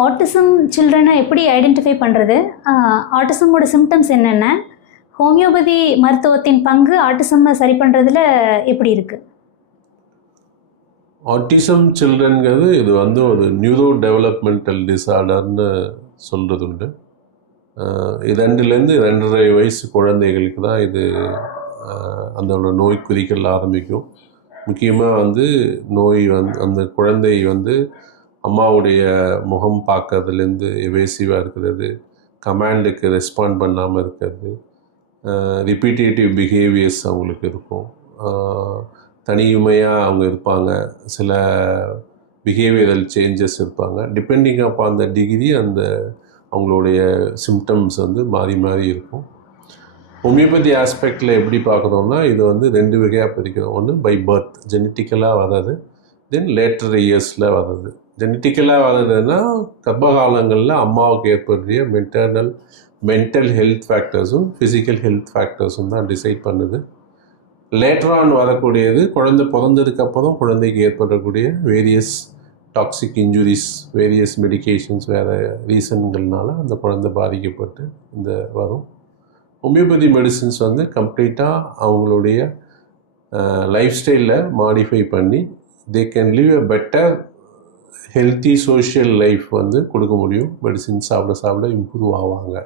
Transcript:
Autism சில்ட்ரனை எப்படி identify பண்ணுறது, ஆட்டிசமோட symptoms என்னென்ன, ஹோமியோபதி மருத்துவத்தின் பங்கு ஆட்டிசம்மை சரி பண்ணுறதுல எப்படி இருக்குது? ஆட்டிசம் சில்ட்ரனுங்கிறது இது வந்து ஒரு நியூரோ டெவலப்மெண்டல் டிஸார்டர்னு சொல்கிறது உண்டு. 2லேருந்து 2.5 வயசு குழந்தைகளுக்கு தான் இது அதோட நோய் குறிகள் ஆரம்பிக்கும். முக்கியமாக வந்து நோய் அந்த குழந்தை வந்து அம்மாவுடைய முகம் பார்க்கறதுலேருந்து எவேசிவாக இருக்கிறது, கமாண்டுக்கு ரெஸ்பாண்ட் பண்ணாமல் இருக்கிறது, ரிப்பீட்டேட்டிவ் பிஹேவியர்ஸ் அவங்களுக்கு இருக்கும், தனியுமையாக அவங்க இருப்பாங்க, சில பிஹேவியரல் சேஞ்சஸ் இருப்பாங்க. டிபெண்டிங் அப்பான் த டிகிரி அந்த அவங்களுடைய சிம்டம்ஸ் வந்து மாறி மாறி இருக்கும். ஹோமியோபதி ஆஸ்பெக்டில் எப்படி பார்க்குறோம்னா இது வந்து 2 வகையாக பிரிக்கிறோம். ஒன்று பை பர்த், ஜெனட்டிக்கலாக வர்றது, தென் லேட்டர் இயர்ஸில் வர்றது. ஜெனட்டிக்கலாக வர்றதுன்னா கர்ப்பகாலங்களில் அம்மாவுக்கு ஏற்படுற மென்டல் ஹெல்த் ஃபேக்டர்ஸும் ஃபிசிக்கல் ஹெல்த் ஃபேக்டர்ஸும் தான் டிசைட் பண்ணுது. லேட்டரான் வரக்கூடியது குழந்தை பிறந்ததுக்கப்புறம் குழந்தைக்கு ஏற்படக்கூடிய various toxic injuries, various medications, வேறு ரீசன்கள்னால அந்த குழந்தை பாதிக்கப்பட்டு இந்த வரும். ஹோமியோபதி மெடிசின்ஸ் வந்து கம்ப்ளீட்டாக அவங்களுடைய லைஃப் ஸ்டைலில் மாடிஃபை பண்ணி they can live a better healthy social life வந்து கொடுக்க முடியும். மெடிசின்ஸ் சாப்பிட சாப்பிட இம்ப்ரூவ் ஆவாங்க.